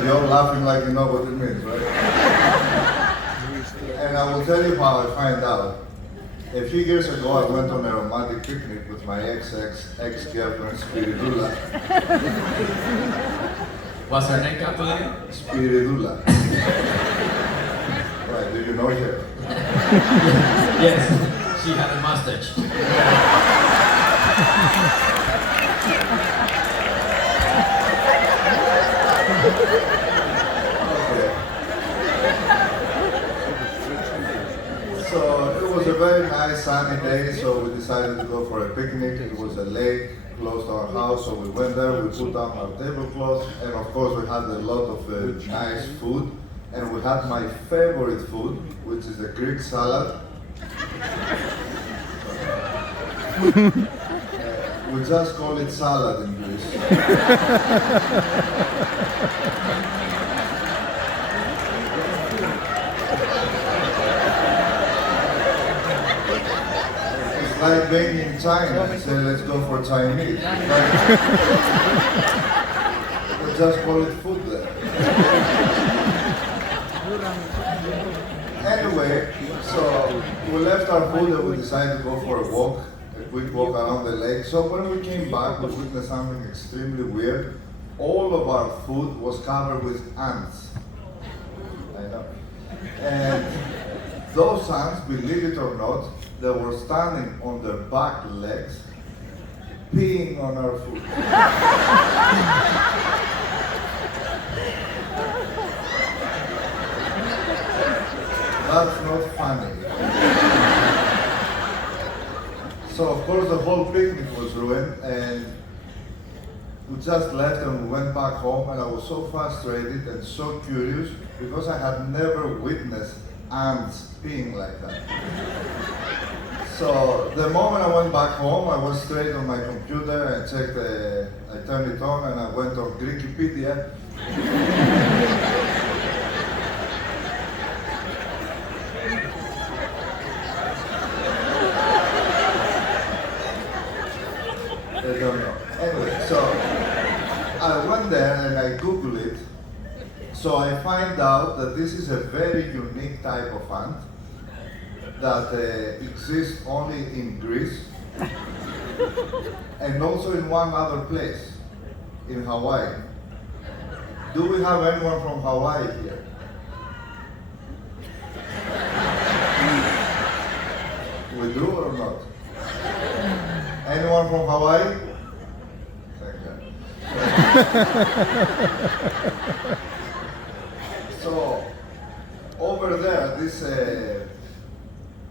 But you're laughing like you know what it means, right? And I will tell you how I find out. A few years ago, I went on a romantic picnic with my ex-girlfriend, Spiridula. What's her name, Captain? Spiridula. Right, do you know her? Yes, she had a mustache. Okay. So it was a very nice sunny day, so we decided to go for a picnic. It was a lake close to our house, so we went there, we put down our tablecloth, and of course we had a lot of nice food. And we had my favorite food, which is a Greek salad. We just call it salad in Greece. It's like being in China and say, let's go for Chinese. We just call it food there. Anyway, so we left our food and we decided to go for a walk, a quick walk around the lake. So when we came back, we witnessed something extremely weird. All of our food was covered with ants. I know. And those ants, believe it or not, they were standing on their back legs, peeing on our food. That's not funny. So of course the whole picnic was ruined, and we just left and we went back home, and I was so frustrated and so curious because I had never witnessed ants peeing like that. So the moment I went back home, I went straight on my computer and checked, I turned it on and I went on Greekipedia. I don't know. Anyway, so I went there and I Googled it. So I find out that this is a very unique type of ant that exists only in Greece and also in one other place, in Hawaii. Do we have anyone from Hawaii here? We do or not? Anyone from Hawaii? Thank God. So, over there, these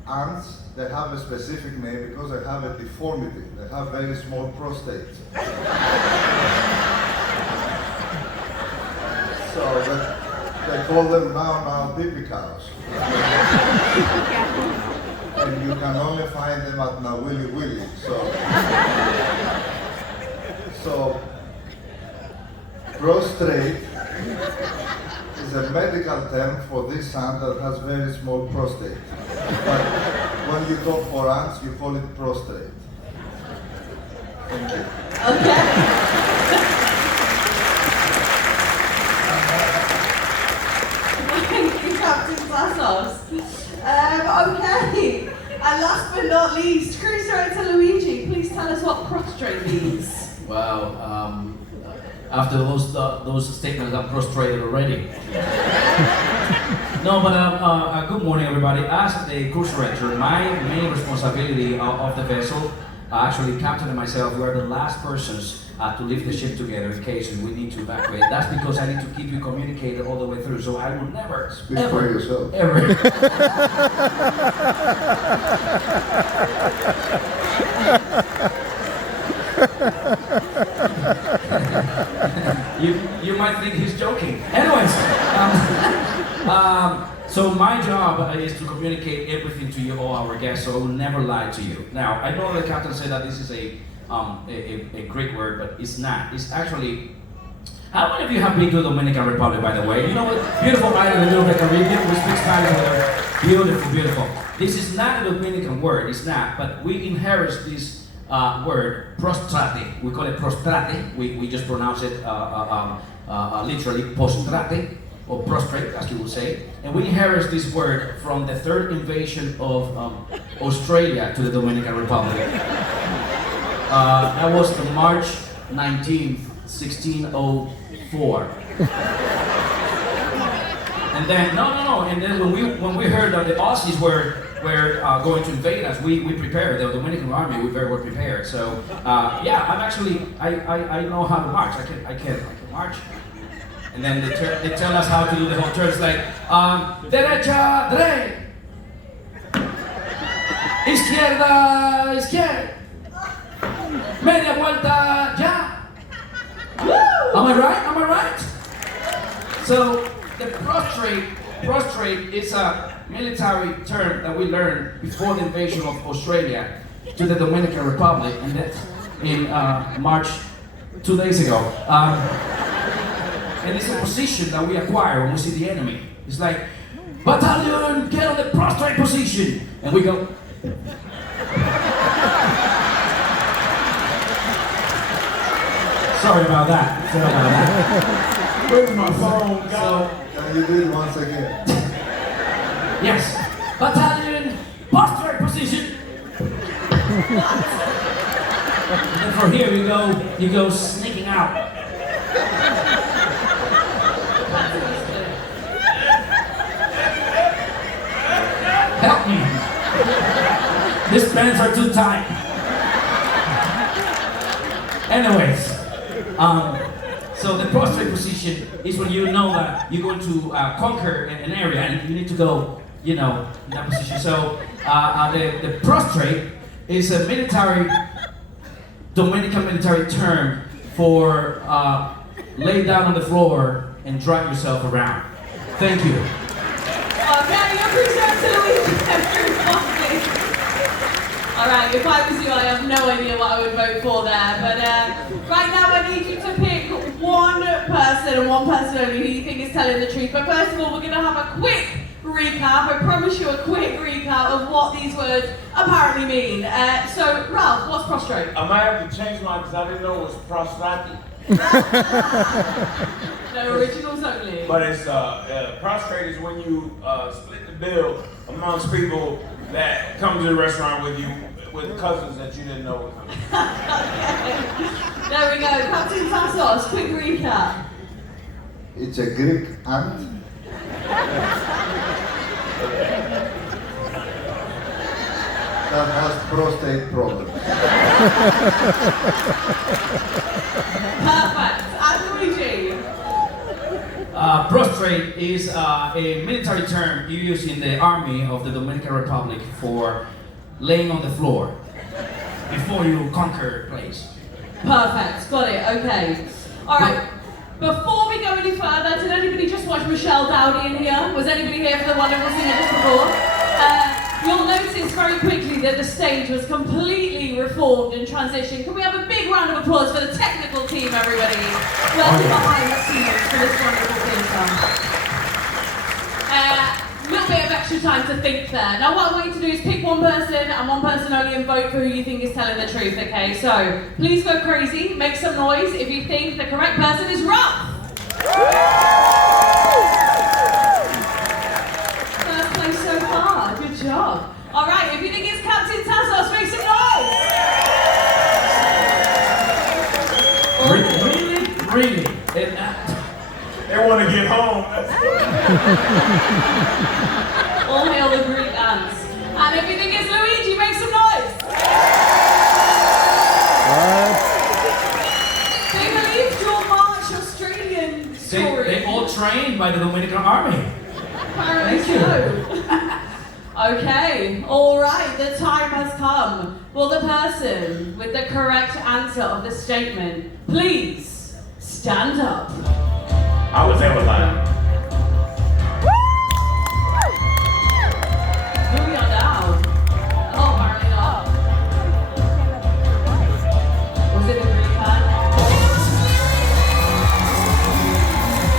ants, they have a specific name because they have a deformity. They have very small prostates. So, they call them now pee-pee cows. And you can only find them at Nawili Willy. So prostrate is a medical term for this ant that has very small prostate. But when you talk for ants, you call it prostrate. Thank you. Okay. Thank you, Captain Sassos. Okay, and last but not least, Cruise Director Luigi, please tell us what prostrate means. Wow, after those statements, I'm prostrated already. No, but good morning, everybody. As the cruise director, my main responsibility of the vessel, actually, Captain and myself, we are the last persons to leave the ship together in case we need to evacuate. That's because I need to keep you communicated all the way through, so I will never, Speak for yourself. ever. you might think he's joking. Anyways, so my job is to communicate everything to you, all our guests, so I will never lie to you. Now, I know the captain said that this is a Greek word, but it's not. It's actually. How many of you have been to the Dominican Republic, by the way? You know what? Beautiful island in the middle of the Caribbean. We speak Spanish there. Beautiful, beautiful. This is not a Dominican word. It's not. But we inherit this word, prostrate. We call it prostrate. We just pronounce it literally prostrate or prostrate, as you would say. And we inherit this word from the third invasion of Australia to the Dominican Republic. That was the March 19th, 1604. And then and then when we heard that the Aussies were going to invade us, we prepared. The Dominican army, we very well prepared. So yeah, I'm actually I know how to march. I can march. And then they tell us how to do the whole turn. It's like derecha, dre, izquierda, izquierda, media vuelta, ya. Am I right? Am I right? So the prostrate is a military term that we learned before the invasion of Australia to the Dominican Republic, and that's in March 2 days ago. And it's a position that we acquire when we see the enemy. It's like, battalion, get on the prostrate position, and we go. Sorry about that. Where's my phone? So, Can you do it once again? yes, battalion, prostrate position. And then from here you go sneaking out. Help me. These pants are too tight. Anyways, so the prostrate position is when you know that you're going to conquer an area and you need to go, in that position. So the prostrate is a Dominican military term for lay down on the floor and drag yourself around. Thank you. Okay, you appreciate Luigi, everybody. Alright, if I was you, I have no idea what I would vote for there. But right now I need you to pick one person and one person only who you think is telling the truth. But first of all, we're going to have a quick recap. I promise you a quick recap of what these words apparently mean. So, Ralph, what's prostrate? I might have to change mine because I didn't know it was prostrate. No originals only. But it's prostrate is when you split the bill amongst people that come to the restaurant with you, with cousins that you didn't know were coming. There we go. Captain Tassos, quick recap. It's a Greek ant. That has prostate problems. Perfect. And Luigi. Prostrate is a military term you use in the army of the Dominican Republic for laying on the floor before you conquer a place. Perfect. Got it. Okay. All right. Before we go any further, did anybody just watch Michelle Dowdy in here? Was anybody here for the wonderful singer just before? You'll notice very quickly that the stage was completely reformed and transitioned. Can we have a big round of applause for the technical team, everybody? Working behind the scenes for this wonderful theatre. Little bit of extra time to think there. Now what I want you to do is pick one person and one person only and vote for who you think is telling the truth, okay? So, please go crazy, make some noise if you think the correct person is Ralph. First place so far, good job. Alright, if you think it's Captain Tassos, make some noise! Really? They want to get home. All hail the Greek ants. And if you think it's Luigi, make some noise! They believed your March Australian story. They all trained by the Dominican Army. Apparently Thank so. Okay, alright, the time has come. Will the person with the correct answer of the statement please stand up? I was there with that. Moving on down. Oh, apparently not. Was it a green card?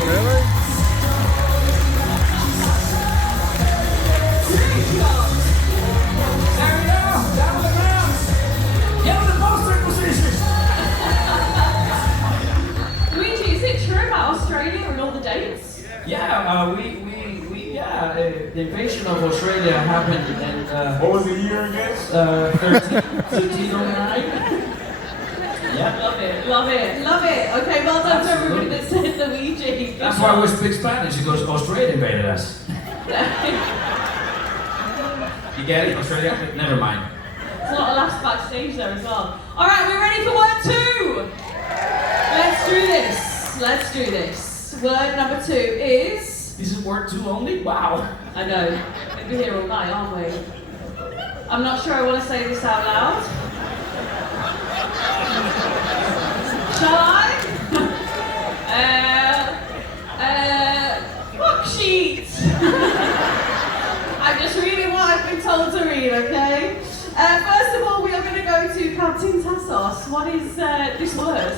Really? There we go. Down on the ground. Get on the the invasion of Australia happened in What was the year again? 1309. Yeah. Love it, love it, love it. Okay, well done to everybody that said Luigi. That's why we speak Spanish, because Australia invaded us. You get it? Australia? Never mind. There's a lot of laughs backstage there as well. Alright, we're ready for word 2! Let's do this. Let's do this. Word number 2 is... This is word 2 only? Wow. I know. We'll be here all night, aren't we? I'm not sure I want to say this out loud. Shall I? Book sheet! I'm just reading what I've been told to read, okay? First of all, we are going to go to Captain Tassos. What is this word?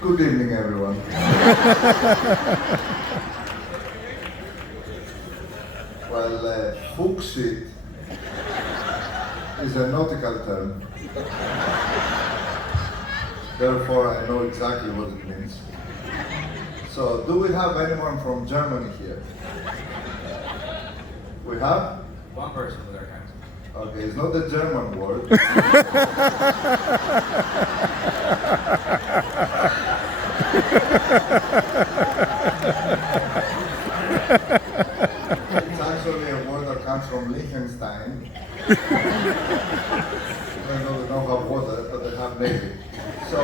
Good evening, everyone. Well, fuchsit is a nautical term. Therefore, I know exactly what it means. So, do we have anyone from Germany here? We have? One person with our count. Okay, it's not the German word. It's actually a word that comes from Liechtenstein. Even though they don't have water, but they have navy. So,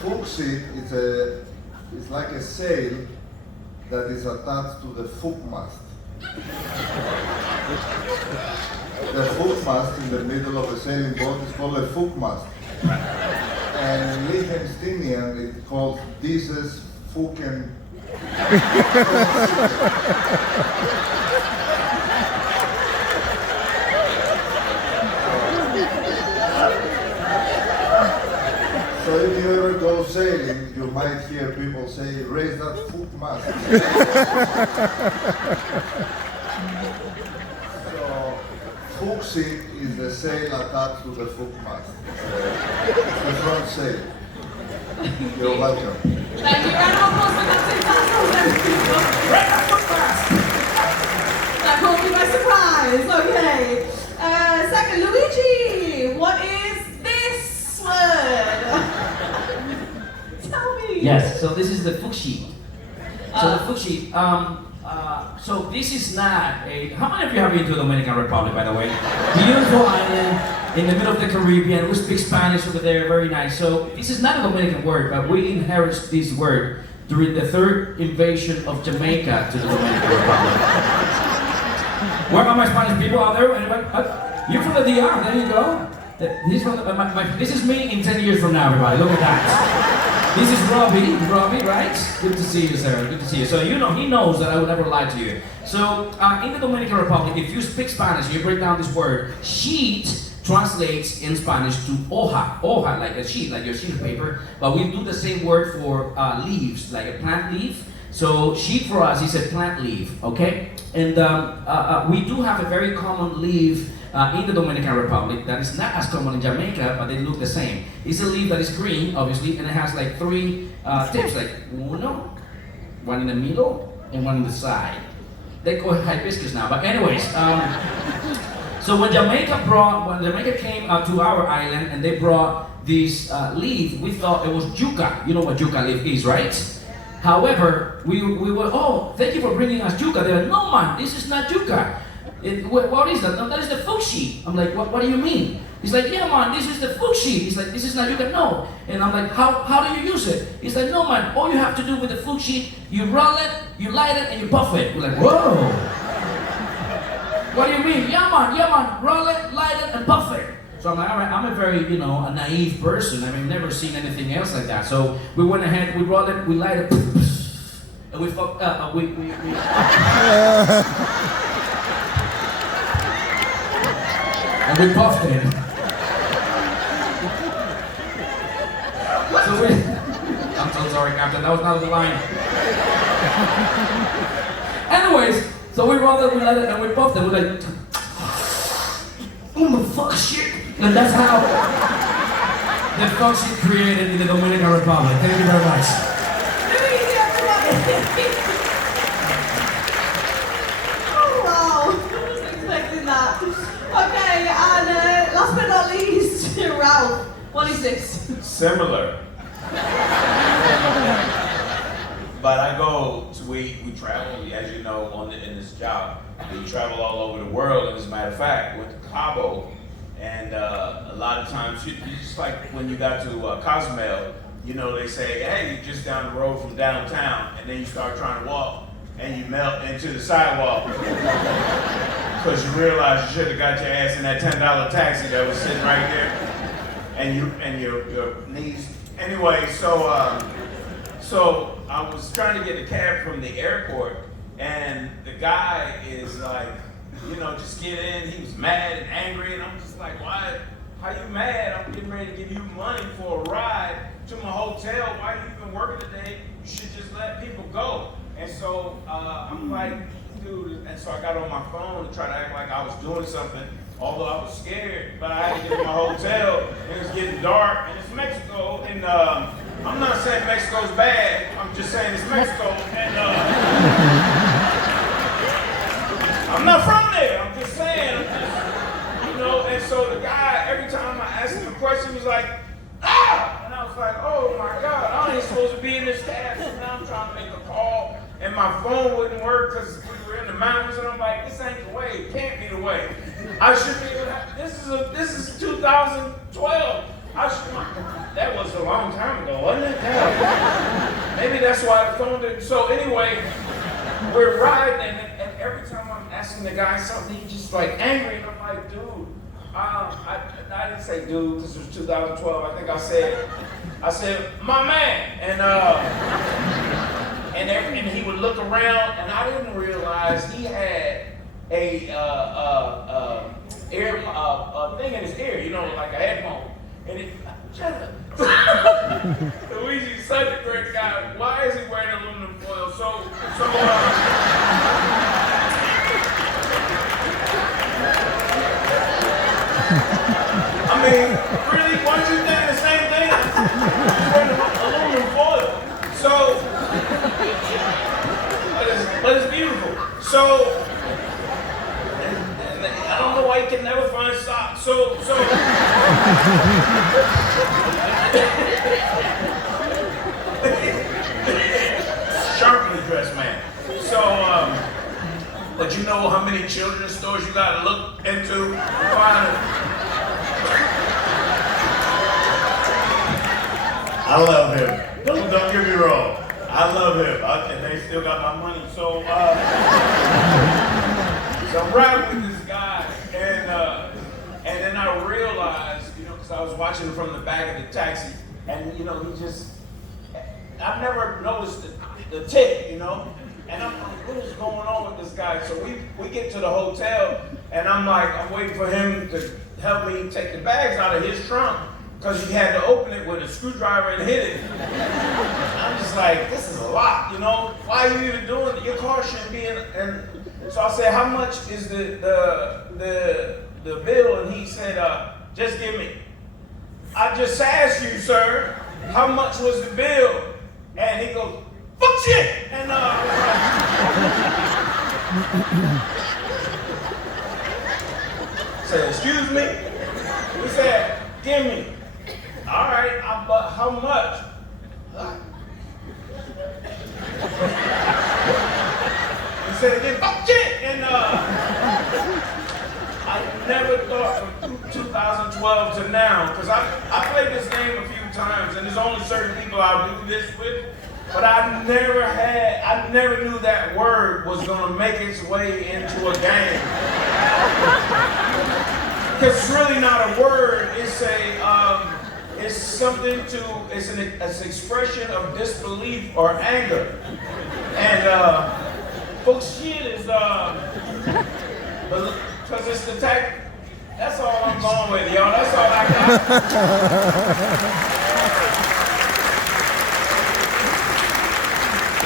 fuchsit is like a sail that is attached to the forecast. The forecast in the middle of a sailing boat is called a forecast. And in Liechtensteinian it's called dieses Fuken. So if you ever go sailing, you might hear people say, raise that forecast. So, fuchsit is the sail attached to the forecast. The front sail. You're welcome. Thank you. Round of applause for Captain Tassos, everyone. That caught me by surprise. Okay. Second, Luigi, what is this word? Tell me. Yes, so this is the fuchsit. So the fuchsit, so this is not a, how many of you have been to the Dominican Republic, by the way? Beautiful island in the middle of the Caribbean. We speak Spanish over there, very nice. So this is not a Dominican word, but we inherited this word during the third invasion of Jamaica to the Dominican Republic. Where are my Spanish people out there? Anybody? You're from the DR, there you go. This is me in 10 years from now, everybody. Look at that. This is Robbie, right? Good to see you, sir. Good to see you. So you know, he knows that I would never lie to you. So in the Dominican Republic, if you speak Spanish, you break down this word. Sheet translates in Spanish to hoja. Hoja, like a sheet, like your sheet of paper. But we do the same word for leaves, like a plant leaf. So sheet for us is a plant leaf, okay? And we do have a very common leaf in the Dominican Republic that is not as common in Jamaica, but they look the same. It's a leaf that is green, obviously, and it has like 3 tips, like uno, one in the middle, and one on the side. They call it hibiscus now, but anyways. So when Jamaica came to our island and they brought this leaf, we thought it was yucca. You know what yucca leaf is, right? However, we were, oh, thank you for bringing us yucca. They're like, no man, this is not yucca. What is that? No, that is the fuchsit. I'm like, what do you mean? He's like, yeah man, this is the fuchsit. He's like, this is not yucca, no. And I'm like, how do you use it? He's like, no man, all you have to do with the fuchsit, you roll it, you light it, and you puff it. We're like, whoa. What do you mean? Yeah man, roll it, light it, and puff it. So I'm like, all right, I'm a very, a naive person. I mean, never seen anything else like that. So we went ahead, we rolled it, we light it, and we fucked up. We and we puffed it. So I'm so sorry, Captain, that was not the line. Anyways, so we rolled it, we light it, and we puffed it. We're like, oh my fuck shit. And that's how the folks he created in the Dominican Republic. Thank you very much. Luigi, everybody. Oh wow, I wasn't expecting that. Okay, and last but not least, Ralph, what is this? Similar. But I go to, we travel, as you know, in this job. We travel all over the world, and as a matter of fact, went to Cabo, and a lot of times, just like when you got to Cozumel, you know, they say, hey, you're just down the road from downtown, and then you start trying to walk, and you melt into the sidewalk. Because you realize you should have got your ass in that $10 taxi that was sitting right there, and your knees. Anyway, so I was trying to get a cab from the airport, and the guy is like, you know, just get in. He was mad and angry, and I'm just like, why? How you mad? I'm getting ready to give you money for a ride to my hotel. Why you even working today? You should just let people go. And so I'm like, dude, and so I got on my phone to try to act like I was doing something, although I was scared, but I had to get to my hotel, and it was getting dark, and it's Mexico, and I'm not saying Mexico's bad, I'm just saying it's Mexico, and I'm not from there, I'm just saying, you know, and so the guy, every time I asked him a question, he was like, ah! And I was like, oh my God, I ain't supposed to be in this cab, so now I'm trying to make a call, and my phone wouldn't work because we were in the mountains, and I'm like, this ain't the way, it can't be the way. I should be able to have, this is 2012. That was a long time ago, wasn't it? Yeah. Maybe that's why the phone didn't. So anyway, we're riding, and every time I'm asking the guy something, he's just like angry, and I'm like, dude, I didn't say dude, this was 2012. I think I said, my man, and he would look around, and I didn't realize he had a thing in his ear, you know, like a headphone. And Luigi's such a great guy. Why is he wearing aluminum foil? I mean, really, why don't you think the same thing? He's wearing aluminum foil. So, but it's beautiful. So, I don't know why you can never find socks. So. Sharply dressed man. So, but you know how many children's stores you gotta look into to find it? I love him. Don't get me wrong. I love him. And they still got my money. So, so I'm riding with this guy, and then I realized, you know, because I was watching from the back of the taxi, and you know, I've never noticed the tip, you know, and I'm like, what is going on with this guy? So we get to the hotel, and I'm waiting for him to help me take the bags out of his trunk, because he had to open it with a screwdriver and hit it. I'm just like, this is a lot, you know? Why are you even doing it? Your car shouldn't be in. And so I said, how much is the bill? And he said, just give me. I just asked you, sir, how much was the bill? And he goes, fuck shit! And said, excuse me? He said, give me. All right, but how much? He said again, fuck shit! And I never thought from 2012 to now, because I played this game a few times, and there's only certain people I'll do this with, but I never knew that word was gonna make its way into a game. Because it's really not a word, it's it's an expression of disbelief or anger. And fuck shit is, because it's the type, that's all I'm going with, y'all. That's all I got.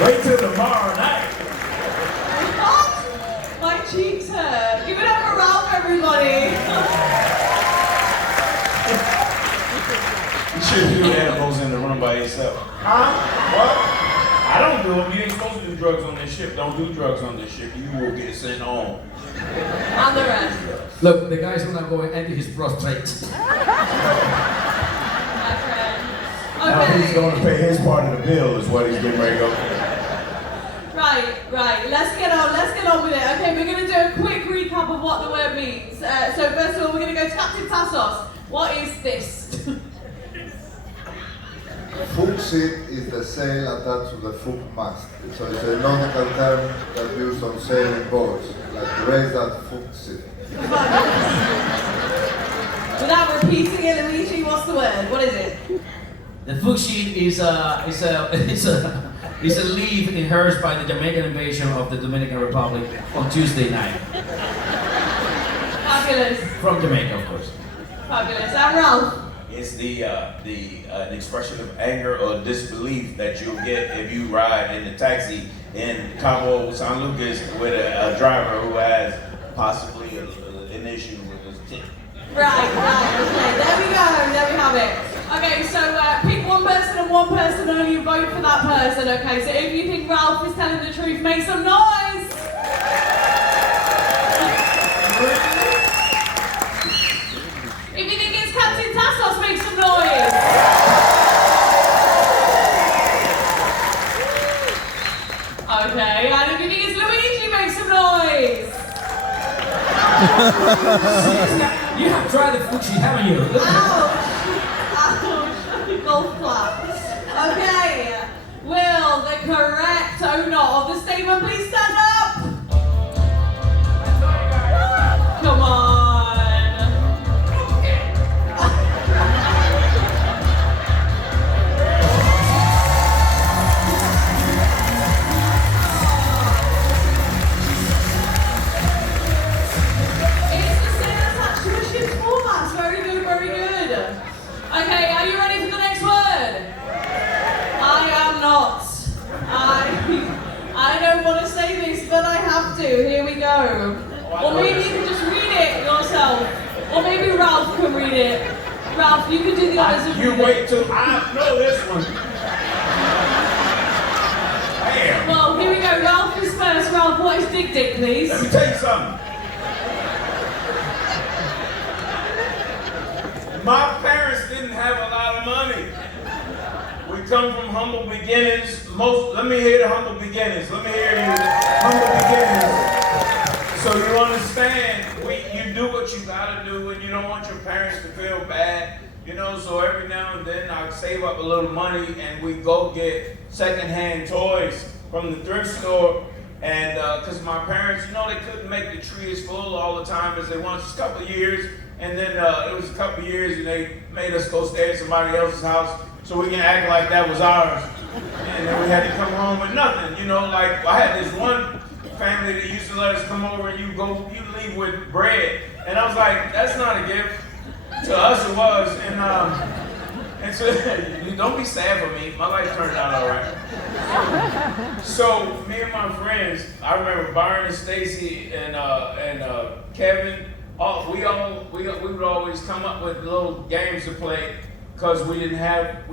Wait till tomorrow night. What? My cheeks hurt. Give it up for Ralph, everybody. shouldn't do edibles in the room by yourself. Huh? What? I don't do them. You ain't supposed to do drugs on this ship. Don't do drugs on this ship. You will get sent home. And the rest. Look, the guy's gonna go and empty his prostate. My friend. Now he's Okay. going to pay his part of the bill is what he's getting ready to go. Right. Let's get on with it. Okay, we're going to do a quick recap of what the word means. So first of all, we're going to go to Captain Tassos. What is this? Fooksit is the sail attached to the fook mast. So it's a nautical term that's used on sailing boats, like raise that fooksit. Without repeating it, Luigi, what's the word? What is it? The Fuxi is a leaf inherited by the Jamaican invasion of the Dominican Republic on Tuesday night. Fabulous. From Jamaica, of course. Fabulous. And Ralph? It's an expression of anger or disbelief that you'll get if you ride in the taxi in Cabo San Lucas with a driver who has possibly an issue with his tip. Right. Okay, there we go. There we have it. Okay, so pick one person and one person only, you vote for that person, okay? So if you think Ralph is telling the truth, make some noise! If you think it's Captain Tassos, make some noise! Okay, and if you think it's Luigi, make some noise! You have tried the Fuxi, haven't you? Look. Ouch! Golf clap. Okay. Will the correct owner of the statement please stand up? Come on. It's the same attached to a ship's foremast. Very good, very good. Okay, are you ready for the next word? I am not. I don't want to say this, but I have to. Here we go. Or maybe you can just read it yourself. Or maybe Ralph can read it. Ralph, you can do the honors of You reading wait it. till I know this one. Damn. Well, here we go. Ralph is first. Ralph, what is Dick Dick, please? Let me tell you something. My parents didn't have a lot of money. We come from humble beginnings. Let me hear the humble beginnings. Let me hear you. Humble beginnings. So you understand, you do what you gotta do, and you don't want your parents to feel bad. You know, so every now and then I save up a little money and we go get secondhand toys from the thrift store. And because my parents, you know, they couldn't make the tree as full all the time as they wanted. Just a couple of years. And then it was a couple of years and they made us go stay at somebody else's house so we can act like that was ours. And then we had to come home with nothing. You know, like I had this one family that used to let us come over and you leave with bread. And I was like, that's not a gift. To us it was. And so you don't be sad for me. My life turned out all right. So me and my friends, I remember Byron and Stacy and Kevin. We would always come up with little games to play because we didn't have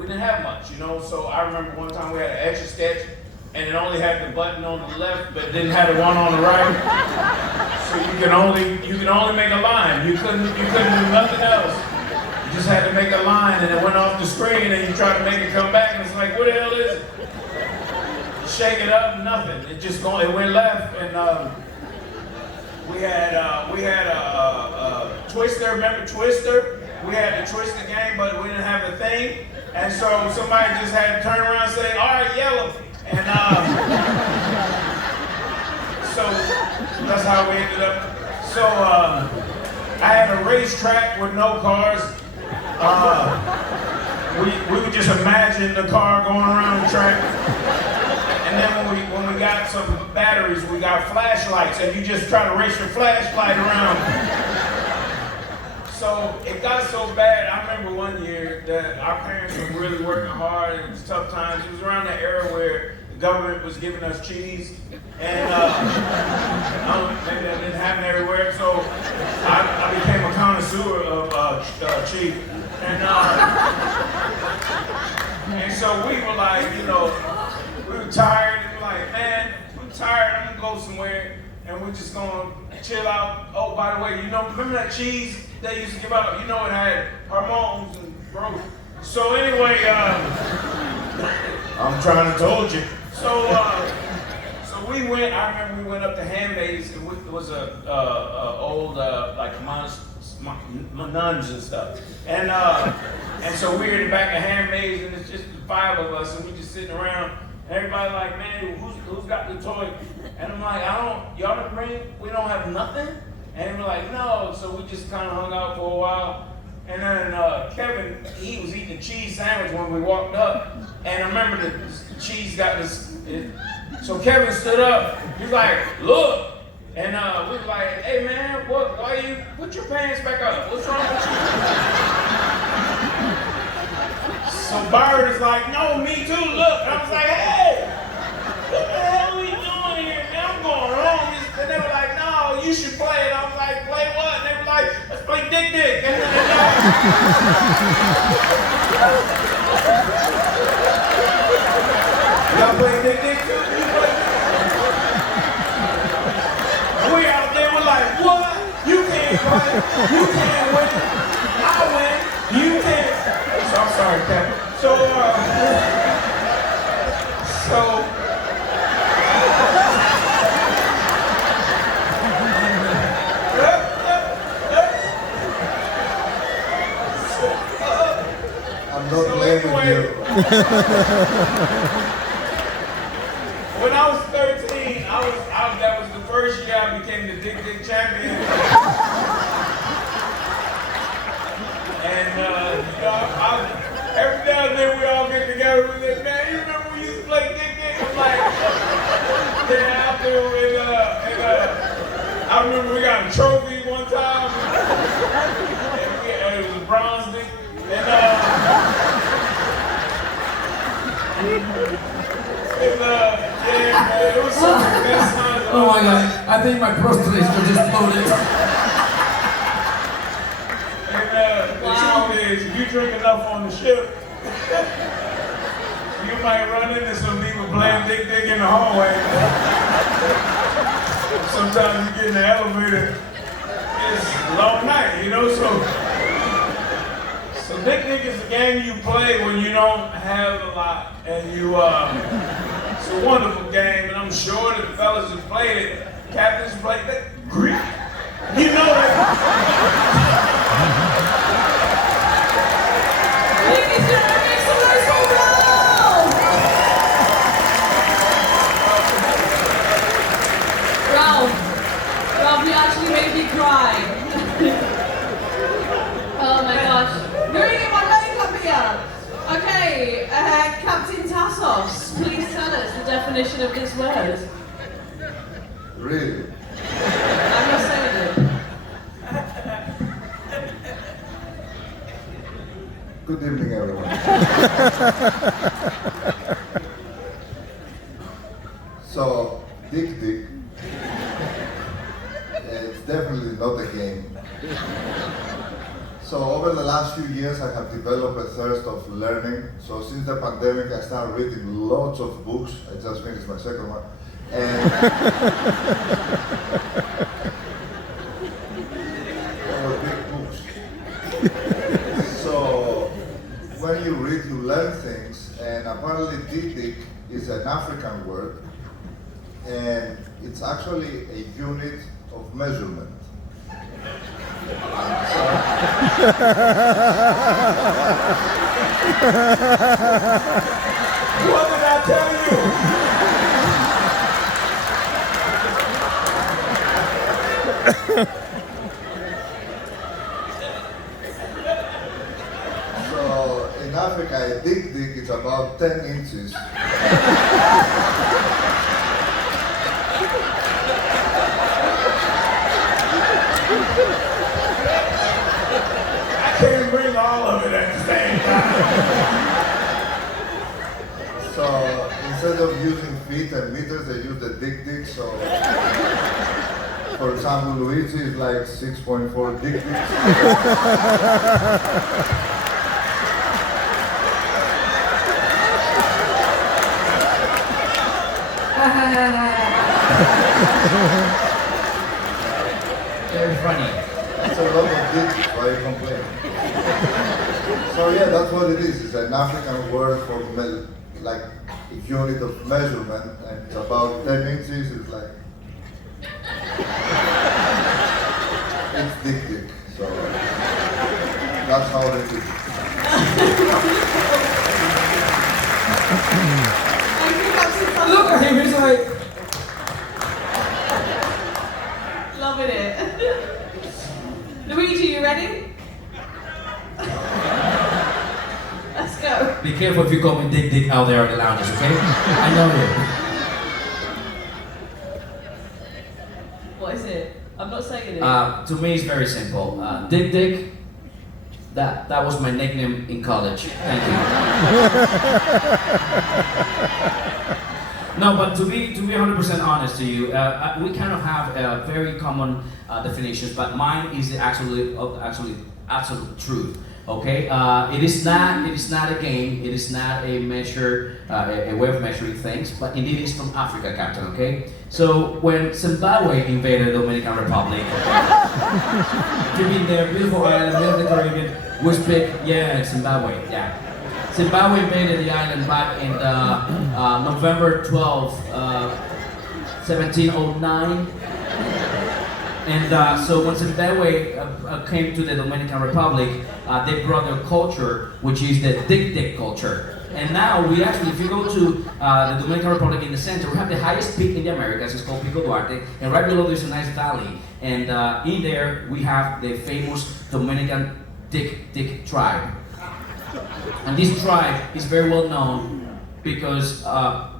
much, you know. So I remember one time we had an Etch a Sketch and it only had the button on the left but didn't have the one on the right. So you can only make a line. You couldn't do nothing else. You just had to make a line and it went off the screen and you tried to make it come back and it's like, what the hell is it? Shake it up, nothing. It went left and we had Twister, remember Twister? We had the Twister game, but we didn't have the thing. And so somebody just had to turn around and say, all right, yellow. And so that's how we ended up. So I had a racetrack with no cars. We would just imagine the car going around the track. And then when we got some batteries, we got flashlights, and you just try to race your flashlight around. So it got so bad. I remember one year that our parents were really working hard, and it was tough times. It was around the era where the government was giving us cheese, and they didn't have it everywhere, so I became a connoisseur of cheese. And so we were like, you know, we were tired, and we were like, man, we're tired, I'm gonna go somewhere, and we're just gonna chill out. Oh, by the way, you know, remember that cheese they used to give out? You know, it had hormones and growth. So anyway, I'm trying to told you. So we went. I remember we went up to Handmaids. It was a old like nuns and stuff. And so we're in the back of Handmaids, and it's just the 5 of us, and we just sitting around. And everybody like, man, who's got the toy? And I'm like, y'all don't bring. We don't have nothing. And we're like, no. So we just kind of hung out for a while. And then Kevin, he was eating a cheese sandwich when we walked up. And I remember the cheese got this. So Kevin stood up. He was like, look. And we was like, hey man, why you put your pants back up? What's wrong with you? So Bird is like, no, me too, look. And I was like, hey, what the hell are we doing here, man? I'm going home. And they were like, no, you should play it. I was like, play what? And they were like, let's play Dick Dick. And then y'all play Dick Dick too? You play? We out there, we're like, what? You can't play. You can't win. I win. You can't. So I'm sorry, Captain. So I'm not blaming you. When I was 13, that was the first year I became the Dick Dick champion. And you know, every now and then we all get together with it. Man, you remember we used to play Dick Dick? I'm like, yeah, out there with I remember we got a trophy one time. And it was a bronze dick. And yeah, it was some of the best times. Oh my God, I think my prostate just exploded. And the truth is, if you drink enough on the ship, you might run into some people playing Dick Dick in the hallway. Sometimes you get in the elevator, it's a long night, you know, so Dick Dick is a game you play when you don't have a lot, and it's a wonderful game, and I'm sure that the fellas who played it, captains played that, Greek. You know that. Ladies and gentlemen, make some noise for Ralph! Ralph, you actually made me cry. Oh my gosh. You're gonna get my makeup here. Okay, Captain Tassos, please tell us the definition of this word. Really? I'm not saying it. Good evening, everyone. So, Dick Dick, it's definitely not a game. So over the last few years, I have developed a thirst of learning. So since the pandemic, I started reading lots of books. I just finished my second one. And they were big books. So when you read, you learn things. And apparently Dick Dick is an African word. And it's actually a unit of measurement. What did I tell you? So in Africa, a Dick Dick is about 10 inches. I can't bring all of it at the same time. So in instead of using feet and meters, they use the dick. So, for example, Luigi is like 6.4 dick. Very funny. It's a lot of dicks. Why you complain? So yeah, that's what it is. It's an African word for like a unit of measurement, and it's about 10 inches. It's like it's dick. So that's how it is. Look at him, he's like. Loving it. Luigi, you ready? Let's go. Be careful if you call me Dick out there in the lounges, okay? I know you. What is it? I'm not saying it. To me, it's very simple. Dick, that was my nickname in college. Thank you. No, but to be 100% honest to you, we kind of have very common definitions, but mine is the absolute truth. Okay, it is not a game. It is not a measure, a way of measuring things, but indeed it's from Africa, Captain. Okay, so when Zimbabwe invaded the Dominican Republic, you've been there, beautiful island, middle of the Caribbean. We speak, yeah, Zimbabwe, yeah. Zimbabwe invaded the island back in November 12, 1709. And so when Zimbabwe came to the Dominican Republic, they brought their culture, which is the dick culture. And now we actually, if you go to the Dominican Republic in the center, we have the highest peak in the Americas, it's called Pico Duarte, and right below there's a nice valley. And in there, we have the famous Dominican Dick tribe. And this tribe is very well known because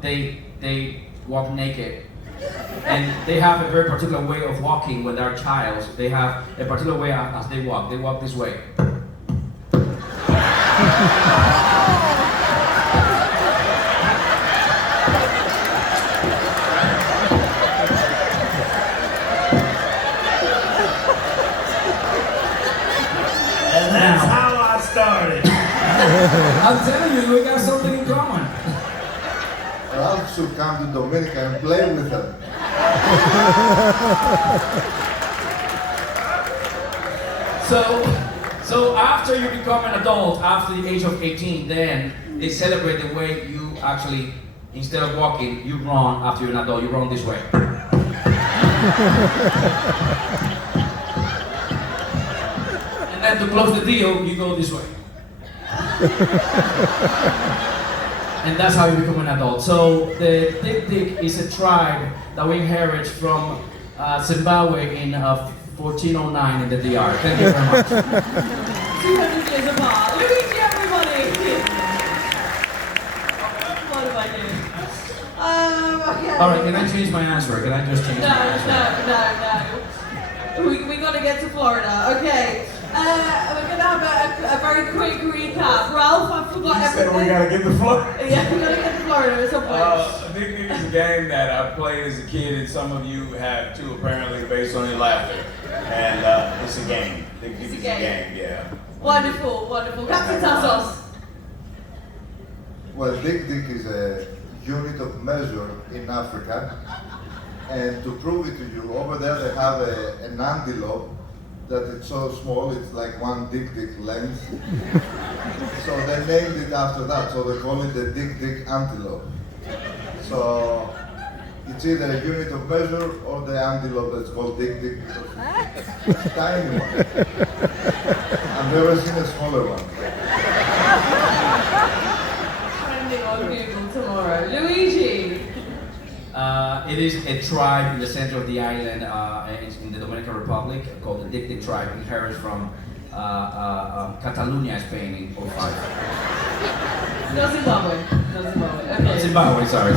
they walk naked. And they have a very particular way of walking when they're child. They have a particular way as they walk. They walk this way. And that's how I started. I'm telling you, we got something in common. Ralph should come to Dominica and play with them. So after you become an adult, after the age of 18, then they celebrate the way you actually, instead of walking, you run after you're an adult, you run this way. And then to close the deal, you go this way. And that's how you become an adult. So the Dick is a tribe that we inherit from Zimbabwe in 1409 in the DR. Thank you very much. 200 years apart. Luigi, everybody! What am I doing? Okay. Alright, can I change my answer? Can I just change my answer? No. We got to get to Florida. Okay. We're going to have a very quick recap. Ralph, I forgot everything. We gotta get to Florida. Yeah, we got to get to Florida at some point. Dick is a game that I played as a kid, and some of you have too, apparently, based on your laughter. And it's a game. Dick is a game, yeah. Wonderful. Captain Tassos. Well, dick is a unit of measure in Africa. And to prove it to you, over there they have an antelope that it's so small, it's like one dick length. So they named it after that, so they call it the dick antelope. So it's either a unit of measure or the antelope that's called dick. It's a tiny one. I've never seen a smaller one. Trending on Google tomorrow. Luigi. It is a tribe in the center of the island in the Dominican Republic called the Dick tribe, inherited from Catalonia, Spain in 05. No Zimbabwe. Okay. Zimbabwe, sorry.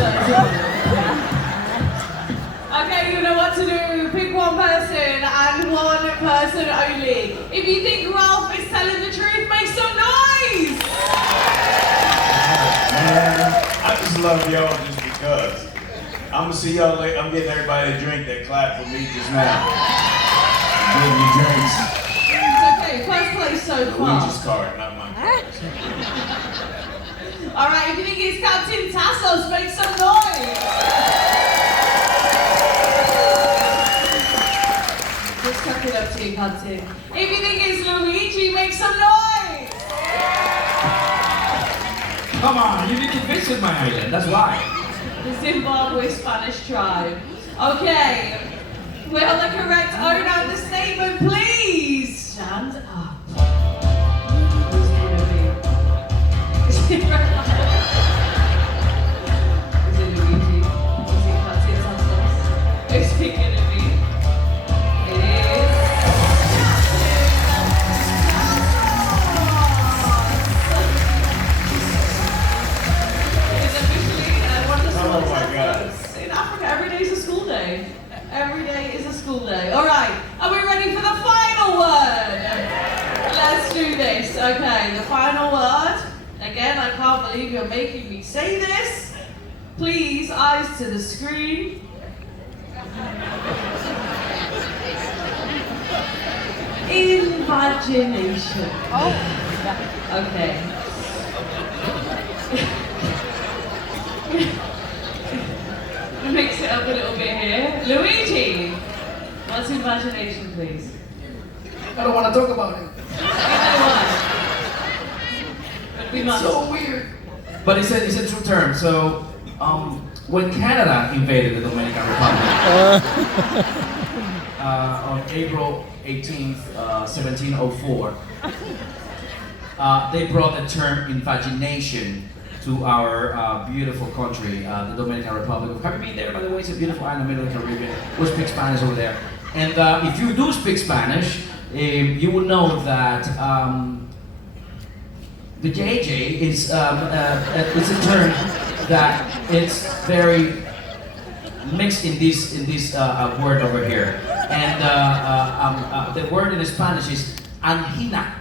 Okay, you know what to do. Pick one person and one person only. If you think Ralph is telling the truth, make some noise! I just love y'all just because. I'm gonna see y'all later. I'm getting everybody a drink that clapped for me just now. I'm getting you drinks. It's okay, first place so far. Luigi's card, not mine. Alright, if you think it's Captain Tassos, make some noise! Just tuck it up to you, Captain. If you think it's Luigi, make some noise! Come on, you didn't visit my island, that's why. The Zimbabwe Spanish tribe. Okay, will the correct owner of the statement please stand up? Who's it gonna be? Is it Luigi? Is it Captain Tassos? Who's it gonna be? It is It's officially one of the Oh my God. in Africa, every day is a school day. Every day is a school day. All right, are we ready for the final word? Let's do this. Okay, the final word. Again, I can't believe you're making me say this. Please, eyes to the screen. Imagination. Okay. Mix it up a little bit here. Luigi, what's imagination, please? I don't want to talk about it. You know what? But we must. So weird. But it's a true term. So, when Canada invaded the Dominican Republic on April 18th, 1704, they brought the term invagination to our beautiful country, the Dominican Republic. Have you been there, by the way? It's a beautiful island in the middle of the Caribbean. We speak Spanish over there. And if you do speak Spanish, you will know that the JJ is it's a term that it's very mixed in this word over here. And the word in Spanish is angina,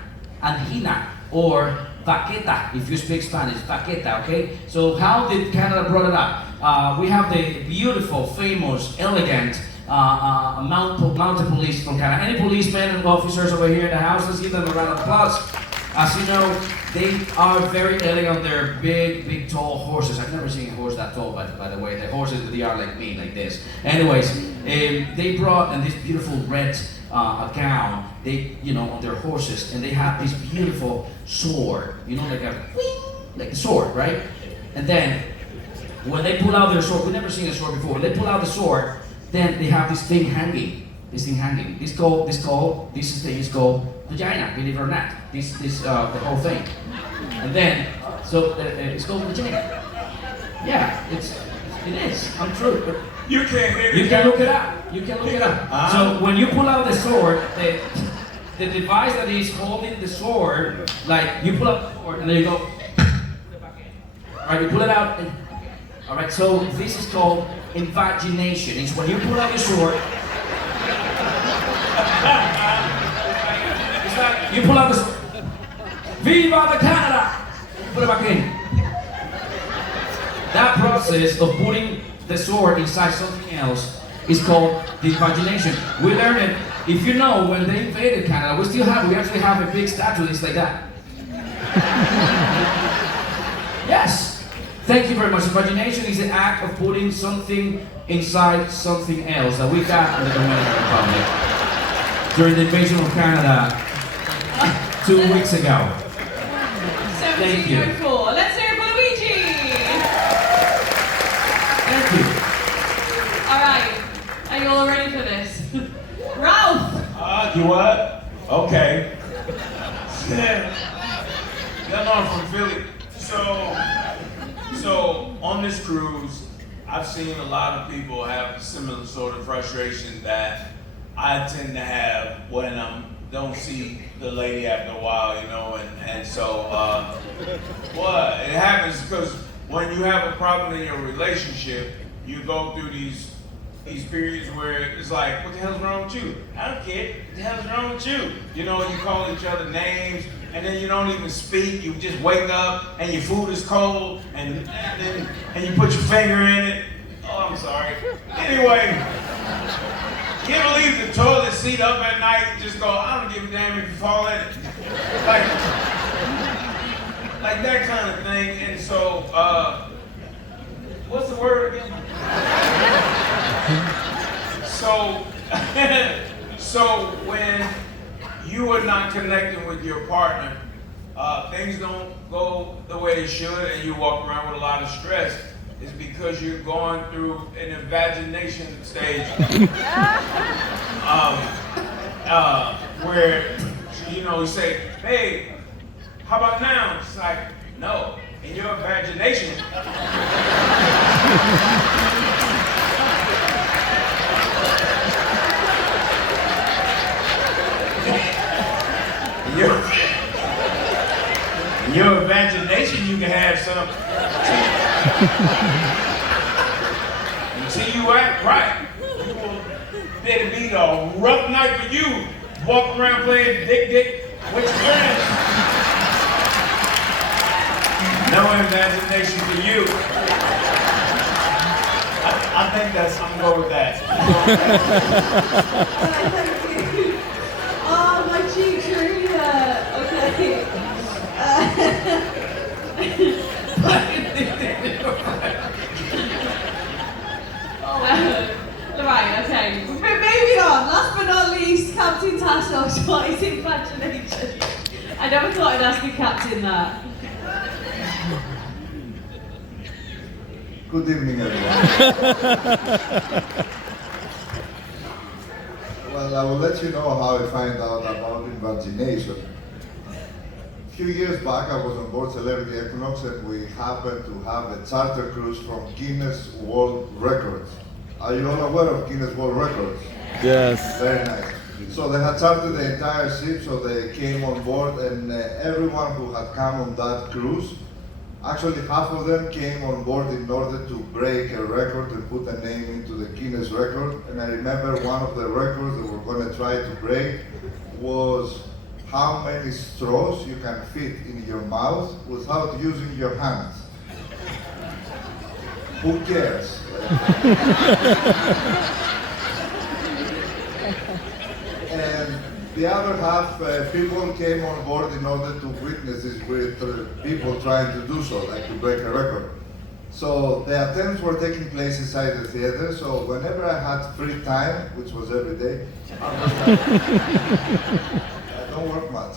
or vaqueta, if you speak Spanish, vaqueta, okay? So how did Canada brought it up? We have the beautiful, famous, elegant mounted police from Canada. Any policemen and officers over here in the house, let's give them a round of applause. As you know, they are very elegant. They're big, tall horses. I've never seen a horse that tall, by the way. The horses, they are like me, like this. Anyways, they brought in this beautiful red gown, on their horses, and they have this beautiful sword, like a sword, right? And then, when they pull out their sword, we've never seen a sword before. When they pull out the sword, then they have this thing hanging. This thing is called vagina, believe it or not. The whole thing. And then, so it's called vagina. Yeah, it is. I'm true. But You can't hear you can look it up. You can look it up. So when you pull out the sword, the device that is holding the sword, like you pull out the sword and then you go, alright, you pull it out. Alright, so this is called invagination. It's when you pull out your sword. It's like you pull out the sword. Viva the Canada! Put it back in. That process of putting the sword inside something else is called the imagination. We learned it. If you know, when they invaded Canada, we actually have a big statue that's like that. Yes. Thank you very much. Imagination is the act of putting something inside something else that we got in the Dominican Republic during the invasion of Canada 2 weeks ago. Thank you. 1704. Let's hear it for Luigi! Thank you. Alright, are you all ready for this? Ralph! You what? Okay. Y'all know I'm from Philly. So on this cruise, I've seen a lot of people have similar sort of frustration that I tend to have when don't see the lady after a while, and so what? It happens because when you have a problem in your relationship, you go through these periods where it's like, what the hell's wrong with you? I don't care. What the hell's wrong with you? You call each other names, and then you don't even speak. You just wake up and your food is cold, and you put your finger in it. Oh, I'm sorry. Anyway, you ever leave the toilet seat up at night and just go, I don't give a damn if you fall in it. Like that kind of thing. And so, what's the word again? So when you are not connecting with your partner, things don't go the way they should, and you walk around with a lot of stress. It's because you're going through an imagination stage where you say, hey, how about now? It's like, no, in your imagination. In your imagination, you can have some. Until you act right, you will better be a rough night for you. Walk around playing dick with your friends. No imagination for you. I think I'm going with that. Thank you. Oh, my cheeks really hurt. Okay. Right, okay. Moving on. Last but not least, Captain Tassos. What is imagination? I never thought I'd ask a captain that. Good evening, everyone. Well, I will let you know how I find out about imagination. A few years back, I was on board Celebrity Equinox, and we happened to have a charter cruise from Guinness World Records. Are you all aware of Guinness World Records? Yes. Very nice. So they had chartered the entire ship, so they came on board, and everyone who had come on that cruise, actually half of them came on board in order to break a record and put a name into the Guinness record. And I remember one of the records that we're going to try to break was how many straws you can fit in your mouth without using your hands. Who cares? And the other half, people came on board in order to witness this with people trying to do so, like to break a record. So the attempts were taking place inside the theater, so whenever I had free time, which was every day, I don't work much.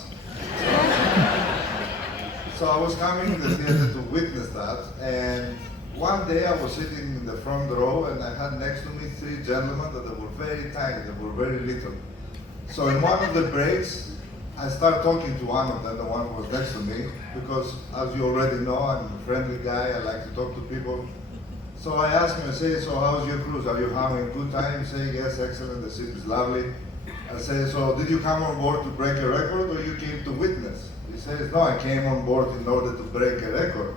So I was coming to the theater to witness that, and one day I was sitting in the front row, and I had next to me three gentlemen that were very tiny, they were very little. So in one of the breaks, I started talking to one of them, the one who was next to me, because as you already know, I'm a friendly guy, I like to talk to people. So I asked him, I say, so how's your cruise? Are you having a good time? He said, yes, excellent, the ship is lovely. I say, so did you come on board to break a record, or you came to witness? He says, no, I came on board in order to break a record.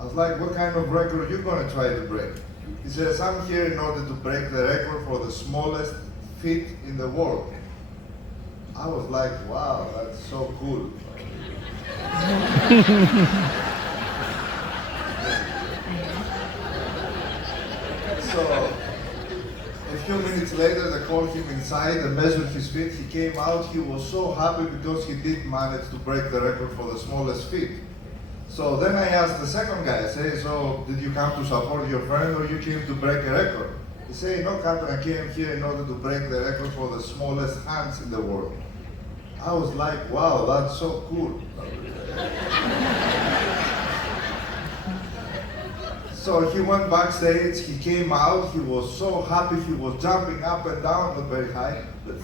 I was like, what kind of record are you going to try to break? He says, I'm here in order to break the record for the smallest feet in the world. I was like, wow, that's so cool. So, a few minutes later, they called him inside and measured his feet. He came out, he was so happy because he did manage to break the record for the smallest feet. So then I asked the second guy, I say, so did you come to support your friend or you came to break a record? He said, no, Captain, I came here in order to break the record for the smallest hands in the world. I was like, wow, that's so cool. So he went backstage, he came out, he was so happy, he was jumping up and down, not very high, but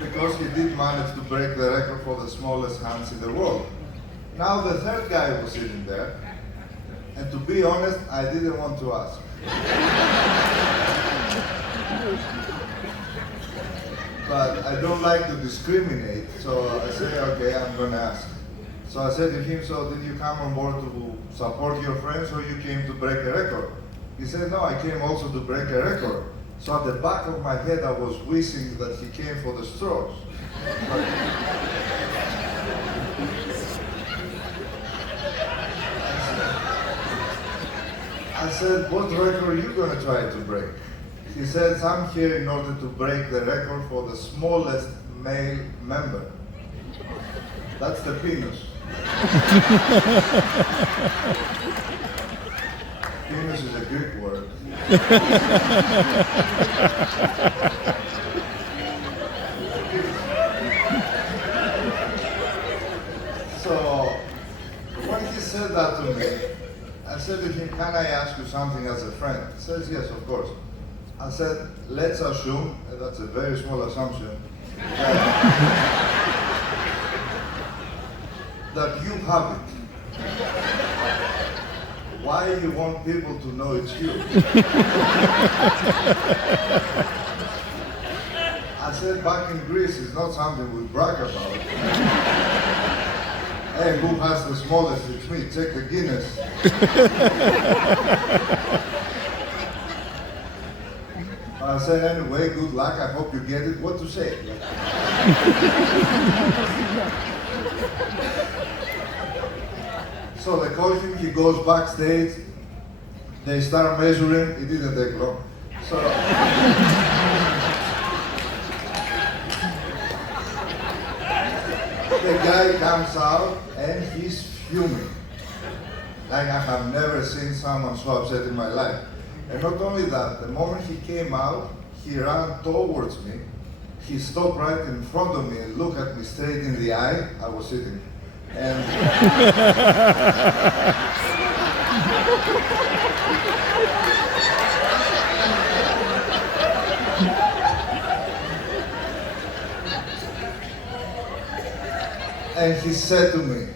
because he did manage to break the record for the smallest hands in the world. Now the third guy was sitting there, and to be honest, I didn't want to ask. But I don't like to discriminate, so I say, okay, I'm gonna ask. So I said to him, so did you come on board to support your friends or you came to break a record? He said, no, I came also to break a record. So at the back of my head, I was wishing that he came for the straws. I said, what record are you going to try to break? He said, I'm here in order to break the record for the smallest male member. That's the penis. Penis is a Greek word. So, when he said that to me, I said to him, can I ask you something as a friend? He says, yes, of course. I said, let's assume, and that's a very small assumption, that you have it. Why you want people to know it's you? I said, back in Greece, it's not something we brag about. Hey, who has the smallest? It's me. Check the Guinness. I said, anyway, good luck. I hope you get it. What to say? So they call him. He goes backstage. They start measuring. It didn't take long. So the guy comes out and he's fuming. Like I have never seen someone so upset in my life. And not only that, the moment he came out, he ran towards me. He stopped right in front of me and looked at me straight in the eye. I was sitting. And and he said to me,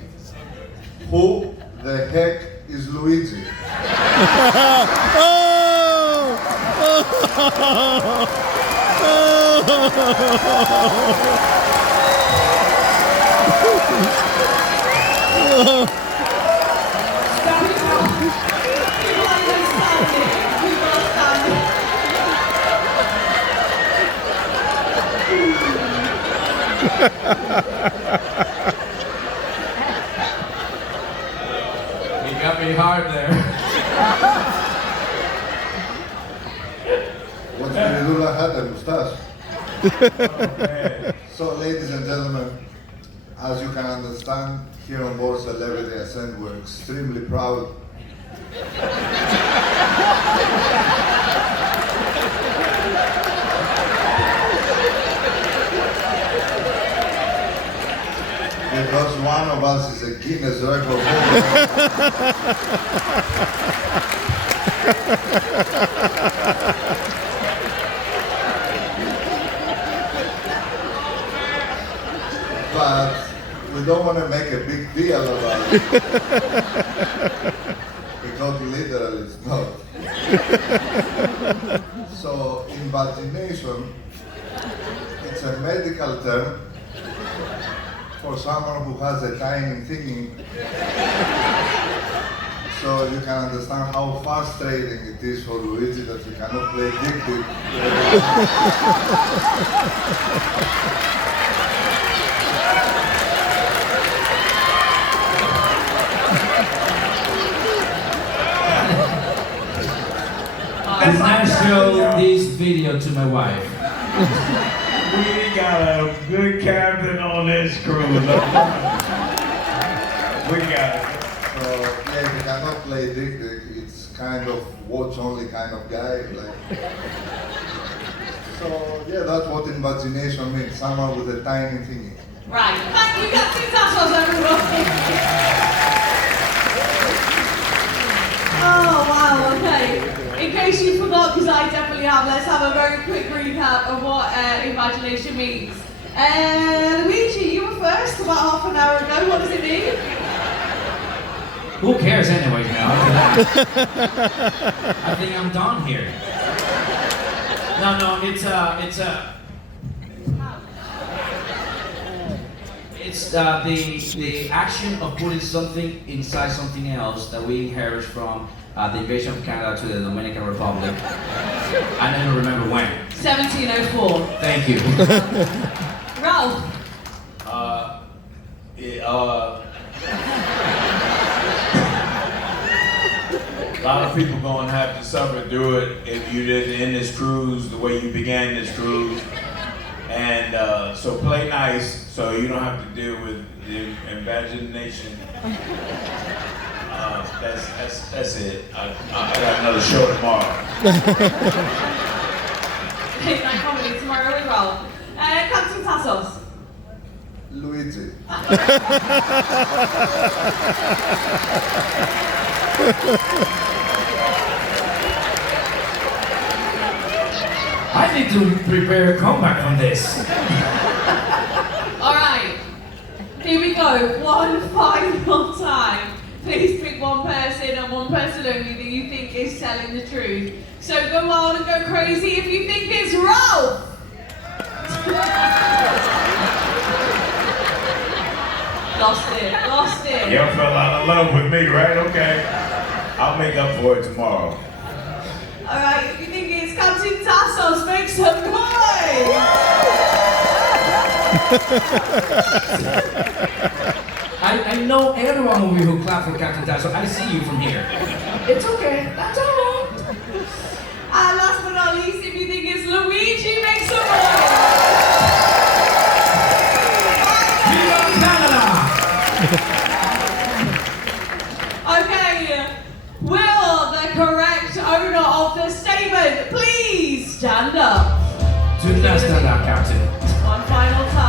who the heck is Luigi? He got me hard there. What Spiridula had, a mustache. So, ladies and gentlemen, as you can understand, here on board Celebrity Ascent, we're extremely proud. Because one of us is a Guinness record holder. But we don't want to make a big deal about it. Because literally it's not. So, invagination, it's a medical term for someone who has a tiny thingy. So you can understand how frustrating it is for Luigi that he cannot play Dig-Dig. I'm gonna show this video to my wife. We got a good captain on this cruise. We got it. So yeah, he cannot play Dig-Dig. It's kind of watch-only kind of guy. Like. So yeah, that's what invagination means. Someone with a tiny thingy. Right, thank you, Captain Tassos, everybody. Oh, wow, okay. In case you forgot, because I definitely have, let's have a very quick recap of what imagination means. Luigi, you were first about half an hour ago. What does it mean? Who cares anyways now? I think I'm done here. No, it's the action of putting something inside something else that we inherit from the invasion of Canada to the Dominican Republic. I don't even remember when. 1704. Thank you. Ralph. A lot of people gonna have to suffer through it if you didn't end this cruise the way you began this cruise. And so play nice so you don't have to deal with the imagination. That's it. I got another show tomorrow. Late night comedy tomorrow with Ralph. Captain Tassos. Luigi. I need to prepare a comeback on this. Alright, here we go. One final time. Please pick one person and one person only that you think is telling the truth. So go wild and go crazy if you think it's Ralph! Lost it. Y'all fell out of love with me, right? Okay. I'll make up for it tomorrow. Alright, if you think it's Captain Tassos, make some noise! I know everyone of you who clapped for Captain Tassos. I see you from here. It's okay. That's all right. And last but not least, if you think it's Luigi, make some noise! Viva Canada! Okay, will the correct owner of the statement please stand up? Do not stand up, Captain. One final time.